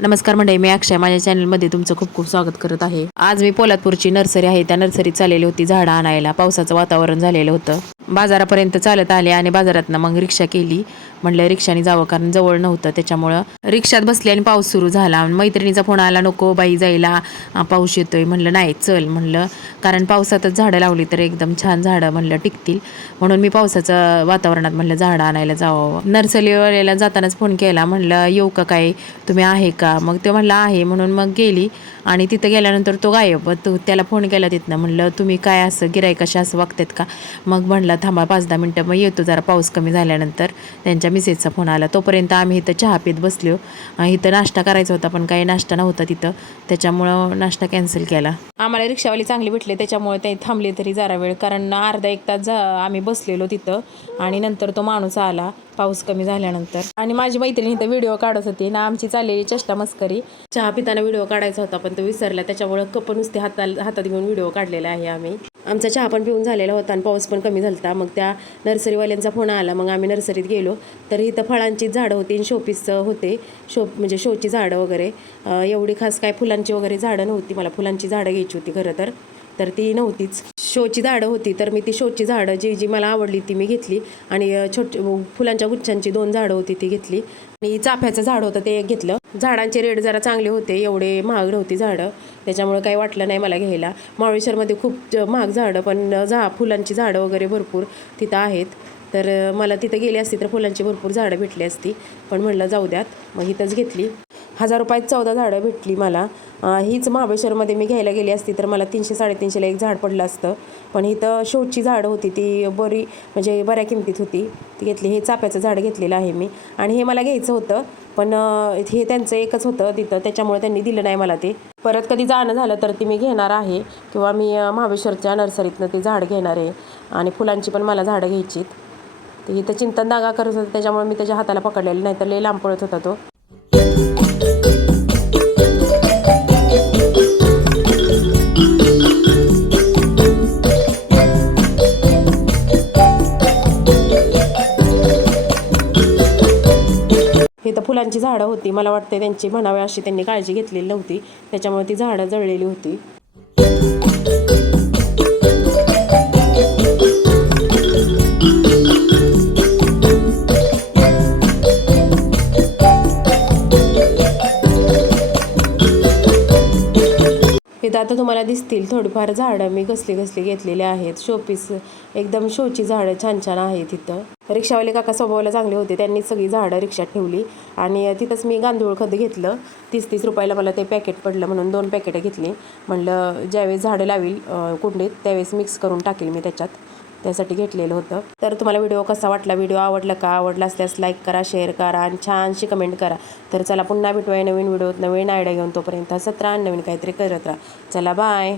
नमस्कार मंडळी मी अक्षय. माझ्या चॅनलमध्ये तुमचं खूप खूप स्वागत करत आहे. आज मी पोलादपूरची नर्सरी आहे. त्या नर्सरीत चाललेली होती झाडं आणायला. पावसाचं वातावरण झालेलं होतं. बाजारापर्यंत चालत आले आणि बाजारातनं मग रिक्षा केली. म्हणलं रिक्षाने जावं कारण जवळ नव्हतं. त्याच्यामुळं रिक्षात बसले आणि पाऊस सुरू झाला. मैत्रिणीचा फोन आला नको बाई जायला. पाऊस येतोय. म्हणलं नाही चल. म्हणलं कारण पावसातच झाडं लावली तर एकदम छान झाडं म्हणलं टिकतील. म्हणून मी पावसाचं वातावरणात म्हणलं झाडं आणायला जावं. नर्सरीवाल्याला जातानाच फोन केला. म्हणलं येऊ का काय? तुम्ही आहे का? मग ते म्हणलं आहे. म्हणून मग गेली. आणि तिथं गेल्यानंतर तो गायब. तो त्याला फोन केला तिथनं. म्हणलं तुम्ही काय असं गिराय कशा असं वागतात का? मग म्हणलं थांबा पाच दहा मिनटं. मग येतो जरा पाऊस कमी झाल्यानंतर त्यांच्या मिसेसचा फोन आला. तोपर्यंत आम्ही इथं चहा पित बसलो. इथं नाश्ता करायचा होता पण काही नाश्ता नव्हता तिथं. त्याच्यामुळं नाश्ता कॅन्सल केला. आम्हाला रिक्षावाली चांगली भेटले त्याच्यामुळे ते थांबले तरी जरा वेळ. कारण अर्धा एक तास जा आम्ही बसलेलो तिथं. आणि नंतर तो माणूस आला पाऊस कमी झाल्यानंतर. आणि माझी मैत्रिणी इथं व्हिडिओ काढत होती. ना आमची चाललेली चष्टा मस्करी. चहा पिताना व्हिडिओ काढायचा होता पण तो विसरला. त्याच्यामुळे कप नुसते हाताला हातात घेऊन व्हिडिओ काढलेला आहे आम्ही. आमचा चहा पण पिऊन झालेला होता आणि पाऊस पण कमी झालता. मग त्या नर्सरीवाल्यांचा फोन आला. मग आम्ही नर्सरीत गेलो. तर इथं फळांची झाडं होती आणि शोपीस होते. शो म्हणजे शोची झाडं वगैरे. एवढी खास काय फुलांची वगैरे झाडं नव्हती. मला फुलांची झाडं घ्यायची होती खरं तर. तर ती नव्हतीच. शोची झाडं होती तर मी ती शोची झाडं जी जी मला आवडली ती मी घेतली. आणि छोटी फुलांच्या गुच्छांची दोन झाडं होती ती घेतली. आणि चाफ्याचं झाड होतं ते घेतलं. झाडांचे रेट जरा चांगले होते एवढे महाग नव्हती झाडं. त्याच्यामुळे काही वाटलं नाही मला घ्यायला. माळेश्वरमध्ये खूप महाग झाडं पण झा फुलांची झाडं वगैरे भरपूर तिथं आहेत. तर मला तिथं गेली असती तर फुलांची भरपूर झाडं भेटली असती. पण म्हणलं जाऊ द्यात मग इथंच घेतली. हजार रुपयात चौदा झाडं भेटली मला. हीच महाबळेश्वरमध्ये मी घ्यायला गेली असती तर मला तीनशे साडेतीनशेला एक झाड पडलं असतं. पण इथं शोची झाडं होती ती बरी म्हणजे बऱ्या किमतीत होती. ती घेतली हे चाफ्याचं झाड घेतलेलं आहे मी. आणि हे मला घ्यायचं होतं पण हे त्यांचं एकच होतं तिथं त्याच्यामुळे त्यांनी दिलं नाही मला ते. परत कधी जाणं झालं तर ती मी घेणार आहे किंवा मी महाबळेश्वरच्या नर्सरीतनं ते झाड घेणार आहे. आणि फुलांची पण मला झाडं घ्यायची ते इथं चिंतन दागा करत होतं त्याच्यामुळे मी त्याच्या हाताला पकडलेलं नाही तर लई लांब पळत होता तो. हे तर फुलांची झाडं होती. मला वाटते त्यांची म्हणावे अशी त्यांनी काळजी घेतलेली नव्हती. त्याच्यामुळे ती झाडं जळलेली होती. तिथं आता तुम्हाला दिसतील थोडीफार झाडं मी कसली कसली घेतलेली आहेत. शोपीस एकदम शोची झाडं छान छान आहेत तिथं रिक्षावाले काका स्वभावाला चांगले होते त्यांनी सगळी झाडं रिक्षात ठेवली. आणि तिथंच मी गांदूळ खत घेतलं. तीस तीस रुपयाला मला ते पॅकेट पडलं म्हणून दोन पॅकेटं घेतली. म्हणलं ज्यावेळेस झाडं लावील कुंडीत त्यावेळेस मिक्स करून टाकेल मी त्याच्यात. त्यासाठी घेतलेलं होतं. तर तुम्हाला व्हिडिओ कसा वाटला? व्हिडिओ आवडला का? आवडला असल्यास लाईक करा शेअर करा आणि छानशी कमेंट करा. तर चला पुन्हा भेटूया नवीन व्हिडिओत. नवीन आयडिया घेऊन तोपर्यंत सतरा नवीन काहीतरी करत राहा. चला बाय